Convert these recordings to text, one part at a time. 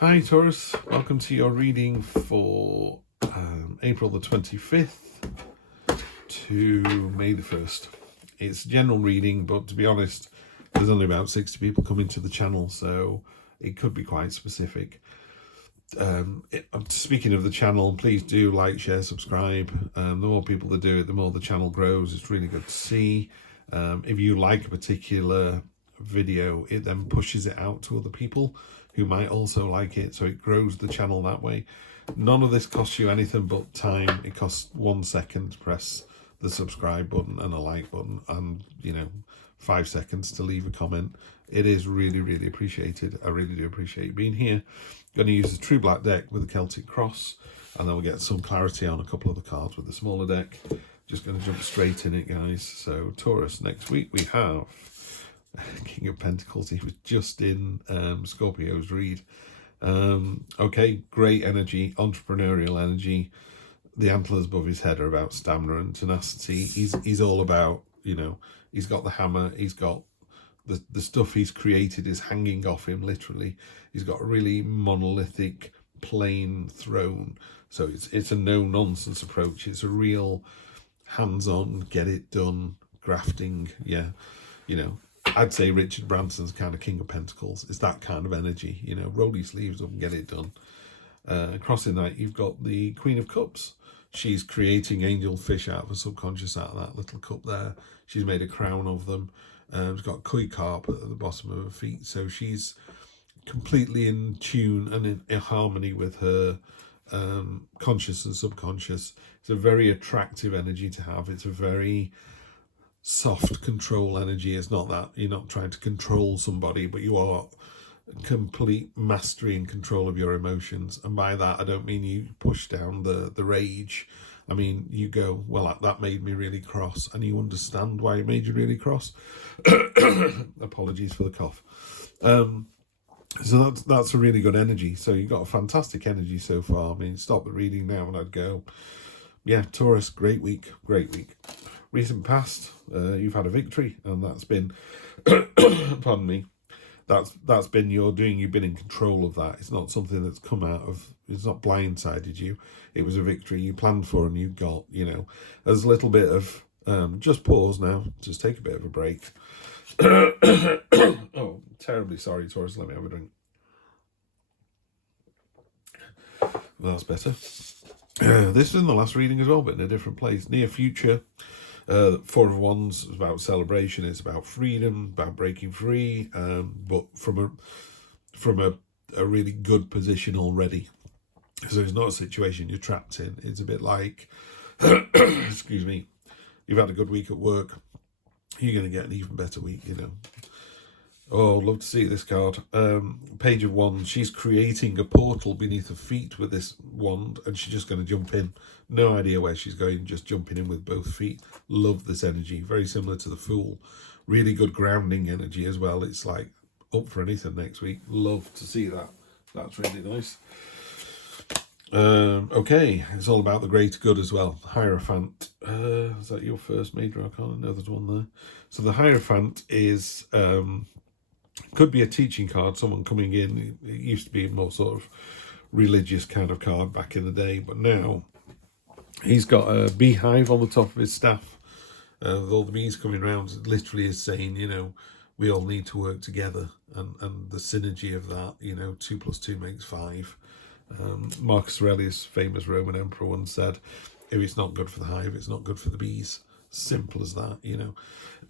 Hi Taurus, welcome to your reading for April the 25th to May the 1st. It's general reading, but to be honest, there's only about 60 people coming to the channel, so it could be quite specific. Speaking of the channel, please do like, share, subscribe. The more people that do it, the more the channel grows. It's really good to see. If you like a particular video, it then pushes it out to other people who might also like it, so it grows the channel that way. None of this costs you anything but time. It costs 1 second to press the subscribe button and a like button, and 5 seconds to leave a comment. It is really appreciated. I really do appreciate you being here. Going to use the True Black deck with the Celtic Cross, and then we'll get some clarity on a couple of the cards with the smaller deck. Just going to jump straight in it, guys. So Taurus, next week we have King of Pentacles. He was just in Scorpio's read. Okay, great energy, entrepreneurial energy. The antlers above his head are about stamina and tenacity. He's all about, he's got the hammer, he's got the stuff he's created is hanging off him, literally. He's got a really monolithic, plain throne. So it's a no-nonsense approach. It's a real hands-on, get it done, grafting, yeah. I'd say Richard Branson's kind of King of Pentacles. It's that kind of energy, roll your sleeves up and get it done. Crossing that, you've got the Queen of Cups. She's creating angel fish out of a subconscious, out of that little cup there. She's made a crown of them. She's got koi carp at the bottom of her feet. So she's completely in tune and in harmony with her conscious and subconscious. It's a very attractive energy to have. It's a very soft control energy. It's not that you're not trying to control somebody, but you are complete mastery and control of your emotions. And by that I don't mean you push down the rage. I mean you go, well, that made me really cross, and you understand why it made you really cross. Apologies for the cough. So that's a really good energy. So you've got a fantastic energy so far. I mean, stop the reading now and I'd go, yeah, Taurus, great week. Recent past, you've had a victory, and that's been pardon me, that's been your doing. You've been in control of that. It's not something that's come out of, it's not blindsided you. It was a victory you planned for and you got. There's a little bit of just pause now, just take a bit of a break. Oh, terribly sorry, Taurus, let me have a drink. Well, that's better. This is in the last reading as well, but in a different place. Near future. Four of Wands is about celebration. It's about freedom, about breaking free, but from a really good position already. So it's not a situation you're trapped in. It's a bit like, excuse me, you've had a good week at work. You're going to get an even better week, Oh, love to see this card. Page of Wands. She's creating a portal beneath her feet with this wand, and she's just going to jump in. No idea where she's going, just jumping in with both feet. Love this energy. Very similar to the Fool. Really good grounding energy as well. It's like up for anything next week. Love to see that. That's really nice. Okay, it's all about the greater good as well. Hierophant. Is that your first major arcana? No, there's one there. So the Hierophant is could be a teaching card, someone coming in. It used to be a more sort of religious kind of card back in the day, but now he's got a beehive on the top of his staff with all the bees coming around. It literally is saying, we all need to work together, and the synergy of that, 2 + 2 makes 5. Marcus Aurelius, famous Roman emperor, once said, if it's not good for the hive, it's not good for the bees. Simple as that,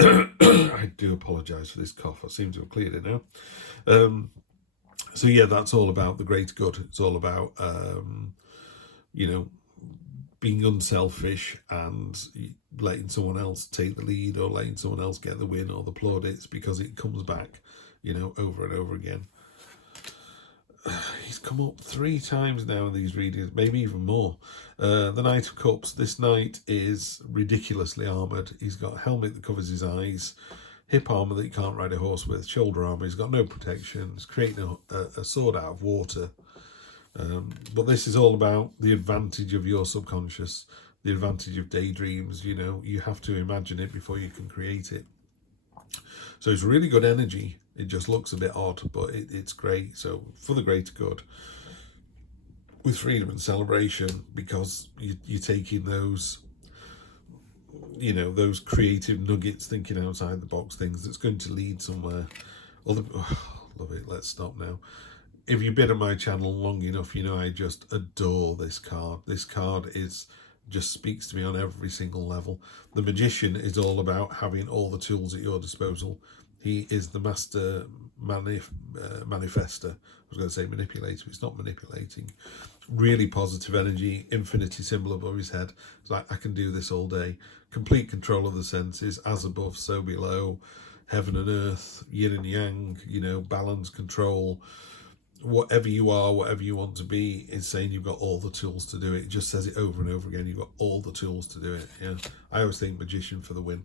I do apologise for this cough. I seem to have cleared it now. So yeah, that's all about the great good. It's all about, being unselfish and letting someone else take the lead, or letting someone else get the win or the plaudits, because it comes back, over and over again. He's come up 3 times now in these readings, maybe even more. The Knight of Cups. This knight is ridiculously armoured. He's got a helmet that covers his eyes, hip armour that you can't ride a horse with, shoulder armour. He's got no protection. He's creating a sword out of water. But this is all about the advantage of your subconscious, the advantage of daydreams. You have to imagine it before you can create it. So it's really good energy. It just looks a bit odd, but it's great. So for the greater good, with freedom and celebration, because you're taking those, you know, those creative nuggets, thinking outside the box things that's going to lead somewhere. Love it. Let's stop now. If you've been on my channel long enough, you know I just adore this card. This card just speaks to me on every single level. The Magician is all about having all the tools at your disposal. He is the master manifester. I was going to say manipulator, but it's not manipulating. Really positive energy, infinity symbol above his head. It's like, I can do this all day. Complete control of the senses, as above, so below. Heaven and earth, yin and yang, you know, balance, control. Whatever you are, whatever you want to be, is saying you've got all the tools to do it. It just says it over and over again. You've got all the tools to do it. Yeah, I always think Magician for the win.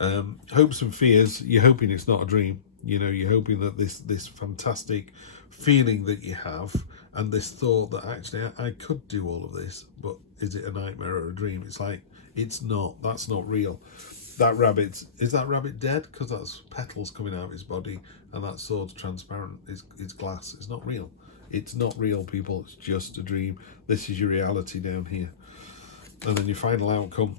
Hopes and fears. You're hoping it's not a dream. You know, you're hoping that this fantastic feeling that you have, and this thought that actually I could do all of this, but is it a nightmare or a dream? It's like, it's not. That's not real. That rabbit, is that rabbit dead? Because that's petals coming out of his body, and that sword's transparent. It's glass. It's not real. It's not real, people. It's just a dream. This is your reality down here. And then your final outcome,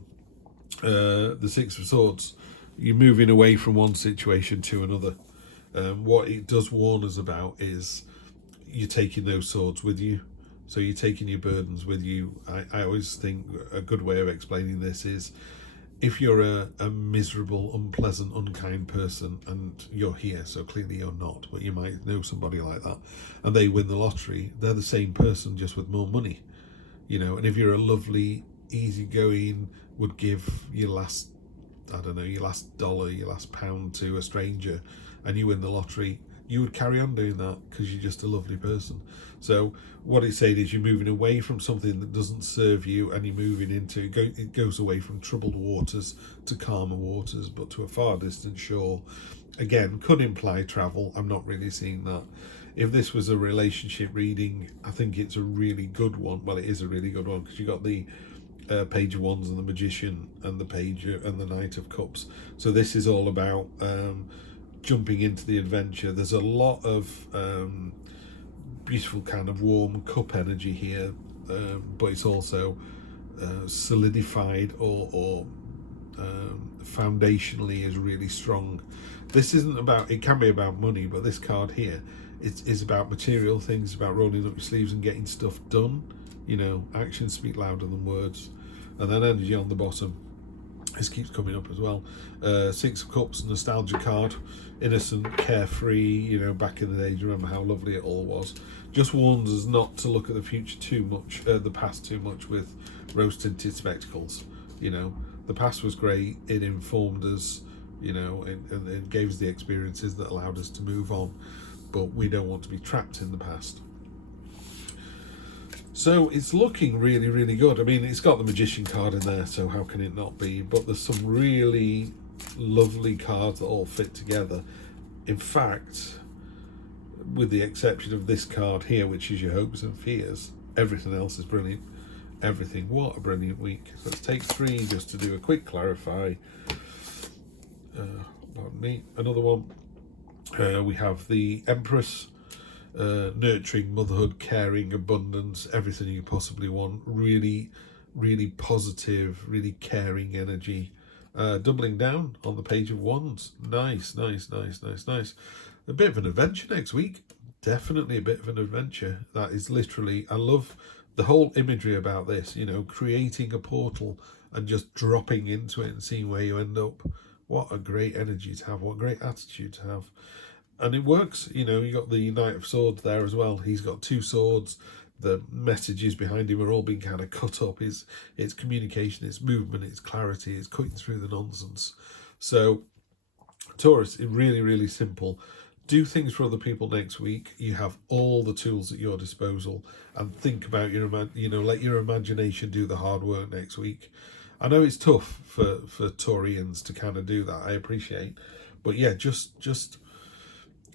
the Six of Swords. You're moving away from one situation to another. What it does warn us about is you're taking those swords with you. So you're taking your burdens with you. I always think a good way of explaining this is, if you're a miserable, unpleasant, unkind person and you're here, so clearly you're not, but you might know somebody like that, and they win the lottery, they're the same person just with more money, you know. And if you're a lovely, easygoing, would give your last, I don't know, your last dollar, your last pound to a stranger, and you win the lottery, you would carry on doing that because you're just a lovely person. So what it's saying is you're moving away from something that doesn't serve you, and you're moving into, it goes away from troubled waters to calmer waters, but to a far distant shore. Again, could imply travel. I'm not really seeing that. If this was a relationship reading, I think it's a really good one. Well, it is a really good one because you got the Page of Wands and the Magician and the Page and the Knight of Cups. So this is all about jumping into the adventure. There's a lot of beautiful kind of warm cup energy here, but it's also solidified or foundationally is really strong. This isn't about, it can be about money, but this card here is about material things, about rolling up your sleeves and getting stuff done. You know, actions speak louder than words. And then energy on the bottom, this keeps coming up as well. Six of Cups, nostalgia card, innocent, carefree, you know, back in the day. Do you remember how lovely it all was? Just warns us not to look at the future too much, the past too much with rose-tinted spectacles. You know, the past was great. It informed us, you know, and it gave us the experiences that allowed us to move on. But we don't want to be trapped in the past. So it's looking really, really good. I mean, it's got the Magician card in there, so how can it not be? But there's some really lovely cards that all fit together. In fact, with the exception of this card here, which is your hopes and fears, everything else is brilliant. Everything. What a brilliant week. So let's take 3 just to do a quick clarify. Pardon me. Another one. We have the Empress. Nurturing, motherhood, caring, abundance, everything you possibly want. Really, really positive, really caring energy. Doubling down on the Page of Wands. Nice, nice, nice, nice, nice. A bit of an adventure next week. Definitely a bit of an adventure. That is literally, I love the whole imagery about this, you know, creating a portal and just dropping into it and seeing where you end up. What a great energy to have. What a great attitude to have. And it works, you know. You got the Knight of Swords there as well. He's got 2 swords. The messages behind him are all being kind of cut up. It's communication, it's movement, it's clarity, it's cutting through the nonsense. So Taurus, it's really, really simple. Do things for other people next week. You have all the tools at your disposal, and think about your, you know, let your imagination do the hard work next week. I know it's tough for Taurians to kind of do that. I appreciate, but yeah, just.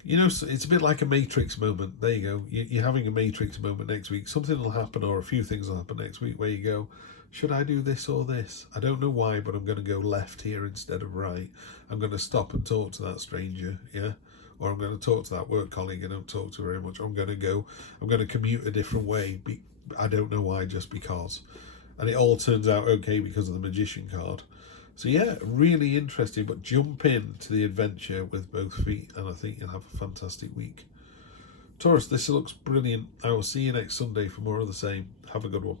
You know, it's a bit like a Matrix moment. There you go. You're having a Matrix moment next week. Something will happen, or a few things will happen next week where you go, should I do this or this? I don't know why, but I'm going to go left here instead of right. I'm going to stop and talk to that stranger, yeah? or I'm going to talk to that work colleague I don't talk to very much. I'm going to commute a different way. I don't know why, just because. And it all turns out okay because of the Magician card. So yeah, really interesting, but jump into the adventure with both feet, and I think you'll have a fantastic week. Taurus, this looks brilliant. I will see you next Sunday for more of the same. Have a good one.